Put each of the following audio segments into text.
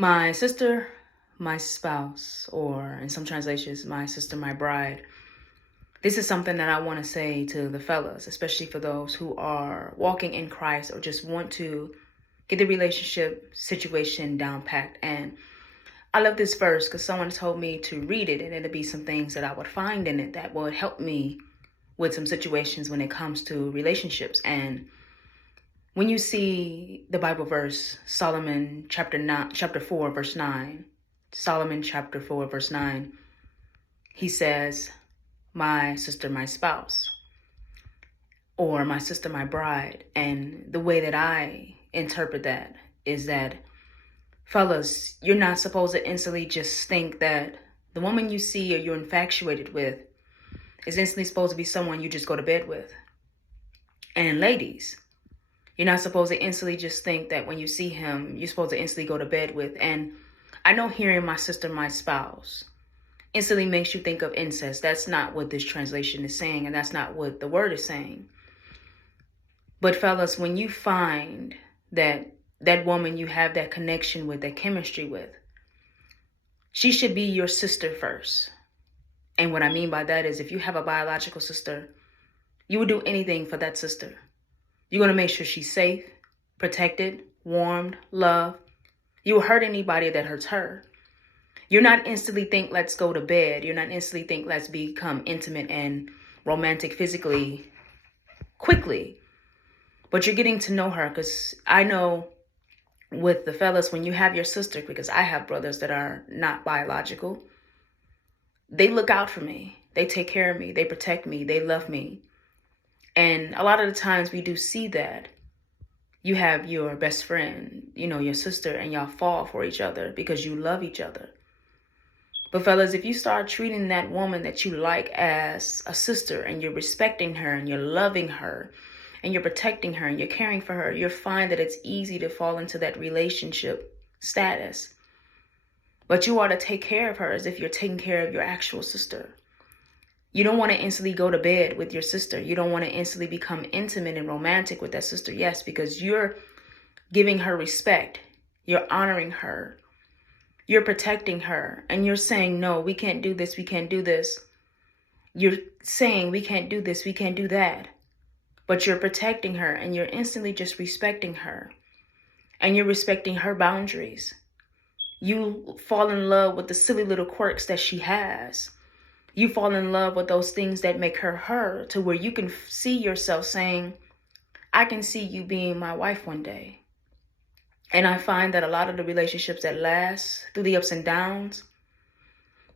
My sister, my spouse, or in some translations, my sister, my bride. This is something that I want to say to the fellas, especially for those who are walking in Christ or just want to get the relationship situation down packed. And I love this verse because someone told me to read it, and it'll be some things that I would find in it that would help me with some situations when it comes to relationships. And when you see the Bible verse, Solomon chapter 4, verse 9, Solomon chapter 4, verse 9, he says, my sister, my spouse, or my sister, my bride. And the way that I interpret that is that, fellas, you're not supposed to instantly just think that the woman you see or you're infatuated with is instantly supposed to be someone you just go to bed with. And ladies, you're not supposed to instantly just think that when you see him, you're supposed to instantly go to bed with. And I know hearing my sister, my spouse instantly makes you think of incest. That's not what this translation is saying, and that's not what the word is saying. But fellas, when you find that woman you have that connection with, that chemistry with, she should be your sister first. And what I mean by that is if you have a biological sister, you would do anything for that sister. You're going to make sure she's safe, protected, warmed, loved. You will hurt anybody that hurts her. You're not instantly think, let's go to bed. You're not instantly think, let's become intimate and romantic physically quickly. But you're getting to know her, because I know with the fellas, when you have your sister, because I have brothers that are not biological, they look out for me. They take care of me. They protect me. They love me. And a lot of the times we do see that. You have your best friend, your sister, and y'all fall for each other because you love each other. But fellas, if you start treating that woman that you like as a sister, and you're respecting her and you're loving her and you're protecting her and you're caring for her, you'll find that it's easy to fall into that relationship status. But you ought to take care of her as if you're taking care of your actual sister. You don't want to instantly go to bed with your sister. You don't want to instantly become intimate and romantic with that sister. Yes, because you're giving her respect. You're honoring her. You're protecting her. And you're saying, no, we can't do this. We can't do this. You're saying we can't do this. We can't do that. But you're protecting her, and you're instantly just respecting her. And you're respecting her boundaries. You fall in love with the silly little quirks that she has. You fall in love with those things that make her her, to where you can see yourself saying, I can see you being my wife one day. And I find that a lot of the relationships that last through the ups and downs,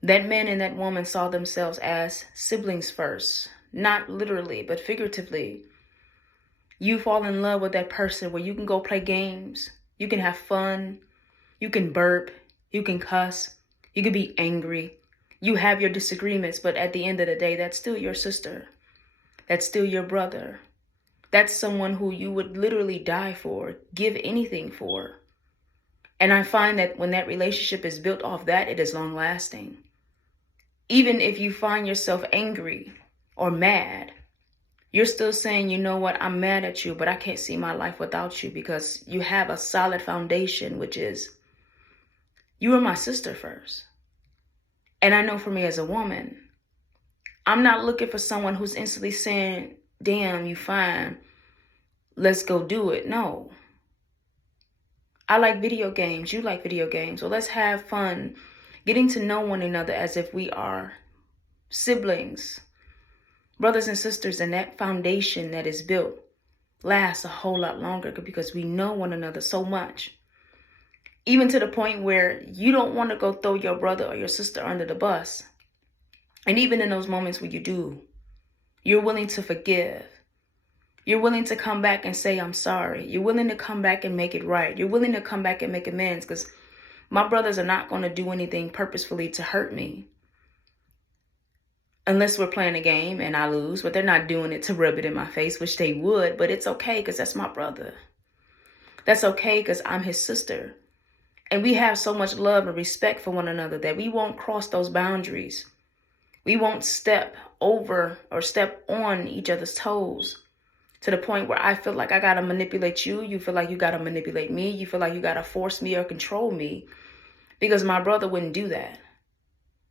that man and that woman saw themselves as siblings first, not literally, but figuratively. You fall in love with that person where you can go play games, you can have fun, you can burp, you can cuss, you can be angry. You have your disagreements, but at the end of the day, that's still your sister. That's still your brother. That's someone who you would literally die for, give anything for. And I find that when that relationship is built off that, it is long lasting. Even if you find yourself angry or mad, you're still saying, you know what, I'm mad at you, but I can't see my life without you, because you have a solid foundation, which is, you were my sister first. And I know for me as a woman, I'm not looking for someone who's instantly saying, damn, you fine, let's go do it. No. I like video games. You like video games. So let's have fun getting to know one another as if we are siblings, brothers and sisters. And that foundation that is built lasts a whole lot longer because we know one another so much. Even to the point where you don't want to go throw your brother or your sister under the bus. And even in those moments where you do, you're willing to forgive. You're willing to come back and say, I'm sorry. You're willing to come back and make it right. You're willing to come back and make amends, because my brothers are not going to do anything purposefully to hurt me. Unless we're playing a game and I lose, but they're not doing it to rub it in my face, which they would, but it's okay because that's my brother. That's okay because I'm his sister. And we have so much love and respect for one another that we won't cross those boundaries. We won't step over or step on each other's toes to the point where I feel like I got to manipulate you. You feel like you got to manipulate me. You feel like you got to force me or control me because my brother wouldn't do that.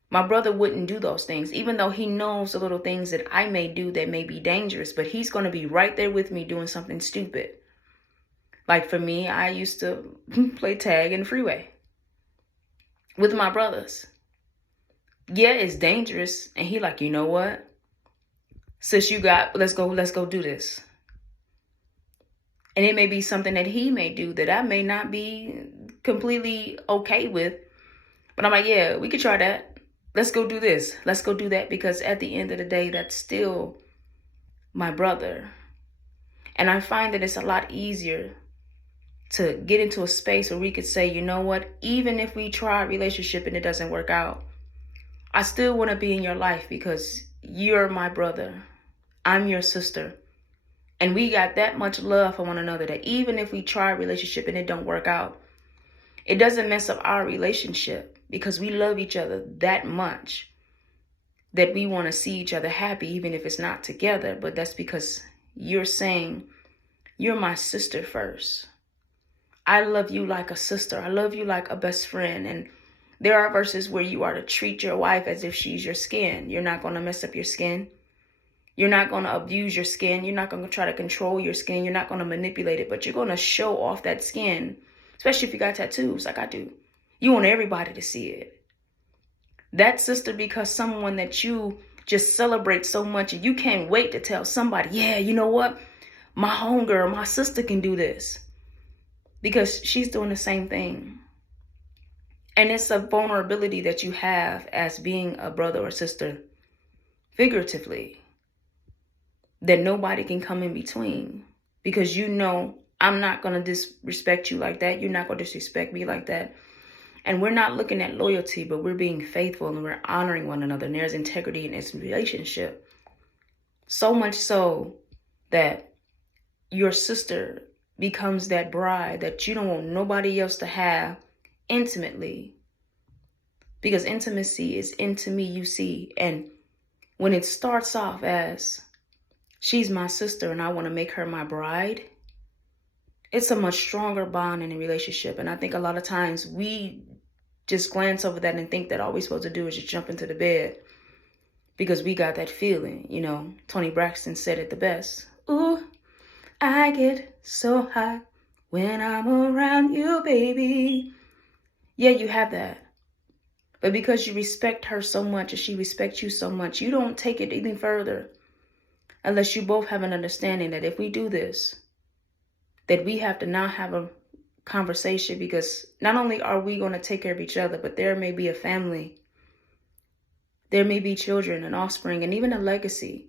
My brother wouldn't do those things, even though he knows the little things that I may do that may be dangerous, but he's going to be right there with me doing something stupid. Like for me, I used to play tag in the freeway with my brothers. Yeah, it's dangerous. And he like, you know what? Sis, let's go do this. And it may be something that he may do that I may not be completely okay with. But I'm like, yeah, we could try that. Let's go do this. Let's go do that. Because at the end of the day, that's still my brother. And I find that it's a lot easier to get into a space where we could say, you know what, even if we try a relationship and it doesn't work out, I still want to be in your life because you're my brother. I'm your sister. And we got that much love for one another that even if we try a relationship and it don't work out, it doesn't mess up our relationship because we love each other that much that we want to see each other happy, even if it's not together. But that's because you're saying, you're my sister first. I love you like a sister. I love you like a best friend. And there are verses where you are to treat your wife as if she's your skin. You're not going to mess up your skin. You're not going to abuse your skin. You're not going to try to control your skin. You're not going to manipulate it, but you're going to show off that skin, especially if you got tattoos like I do. You want everybody to see it. That sister because someone that you just celebrate so much and you can't wait to tell somebody, yeah, you know what? My homegirl, my sister can do this because she's doing the same thing. And it's a vulnerability that you have as being a brother or sister, figuratively, that nobody can come in between because you know I'm not going to disrespect you like that. You're not going to disrespect me like that. And we're not looking at loyalty, but we're being faithful and we're honoring one another. And there's integrity in this relationship. So much so that your sister becomes that bride that you don't want nobody else to have intimately. Because intimacy is into me, you see. And when it starts off as she's my sister and I want to make her my bride, it's a much stronger bond in a relationship. And I think a lot of times we just glance over that and think that all we're supposed to do is just jump into the bed because we got that feeling. You know, Tony Braxton said it the best. Ooh, I get so high when I'm around you, baby. Yeah, you have that. But because you respect her so much and she respects you so much, you don't take it any further unless you both have an understanding that if we do this, that we have to now have a conversation because not only are we going to take care of each other, but there may be a family. There may be children and offspring and even a legacy.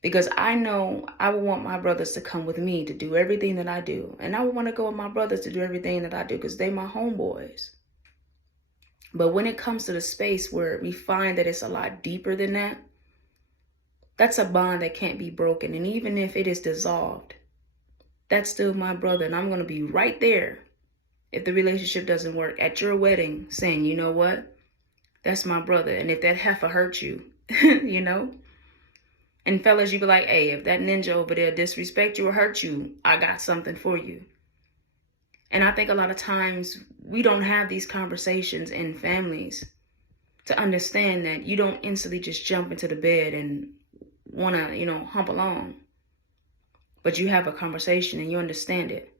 Because I know I would want my brothers to come with me to do everything that I do. And I would want to go with my brothers to do everything that I do because they're my homeboys. But when it comes to the space where we find that it's a lot deeper than that, that's a bond that can't be broken. And even if it is dissolved, that's still my brother. And I'm going to be right there if the relationship doesn't work at your wedding saying, you know what? That's my brother. And if that heifer hurt you, you know? And fellas, you be like, hey, if that ninja over there disrespect you or hurt you, I got something for you. And I think a lot of times we don't have these conversations in families to understand that you don't instantly just jump into the bed and want to, hump along. But you have a conversation and you understand it.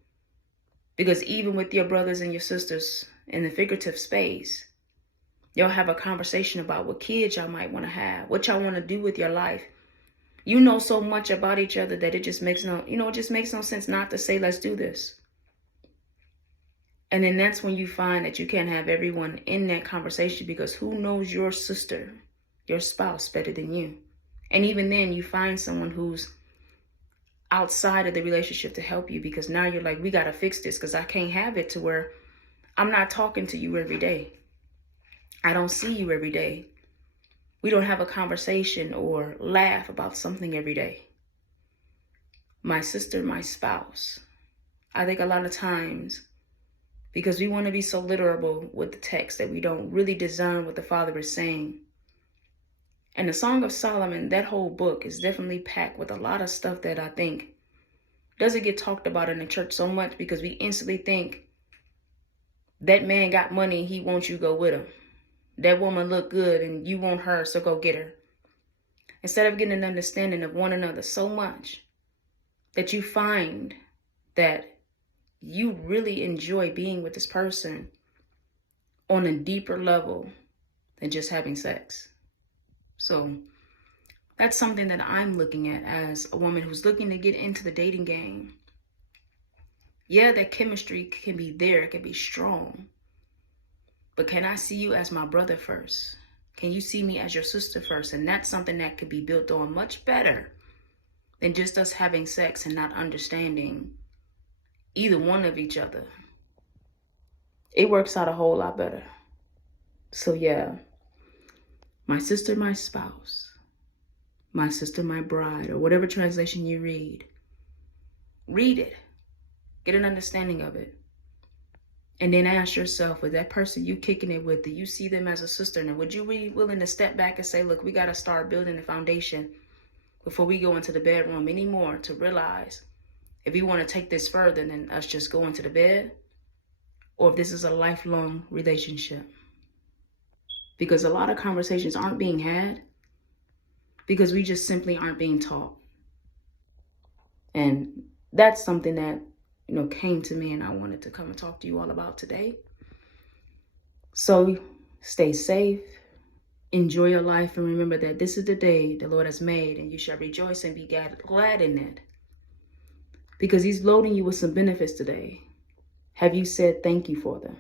Because even with your brothers and your sisters in the figurative space, y'all have a conversation about what kids y'all might want to have, what y'all want to do with your life. You know so much about each other that it just makes no sense not to say, let's do this. And then that's when you find that you can't have everyone in that conversation because who knows your sister, your spouse better than you? And even then you find someone who's outside of the relationship to help you because now you're like, we got to fix this because I can't have it to where I'm not talking to you every day. I don't see you every day. We don't have a conversation or laugh about something every day. My sister, my spouse. I think a lot of times because we want to be so literal with the text that we don't really discern what the Father is saying. And the Song of Solomon, that whole book is definitely packed with a lot of stuff that I think doesn't get talked about in the church so much because we instantly think That man got money, he wants you to go with him. That woman look good and you want her, so go get her. Instead of getting an understanding of one another so much that you find that you really enjoy being with this person on a deeper level than just having sex. So that's something that I'm looking at as a woman who's looking to get into the dating game. Yeah, that chemistry can be there, it can be strong. But can I see you as my brother first? Can you see me as your sister first? And that's something that could be built on much better than just us having sex and not understanding either one of each other. It works out a whole lot better. So yeah, my sister, my spouse, my sister, my bride, or whatever translation you read it. Get an understanding of it. And then ask yourself, with that person you kicking it with, do you see them as a sister? And would you be willing to step back and say, look, we got to start building the foundation before we go into the bedroom anymore, to realize if we want to take this further than us just going to the bed, or if this is a lifelong relationship. Because a lot of conversations aren't being had because we just simply aren't being taught. And that's something that, came to me and I wanted to come and talk to you all about today. So stay safe, enjoy your life, and remember that this is the day the Lord has made, and you shall rejoice and be glad in it. Because he's loading you with some benefits today. Have you said thank you for them?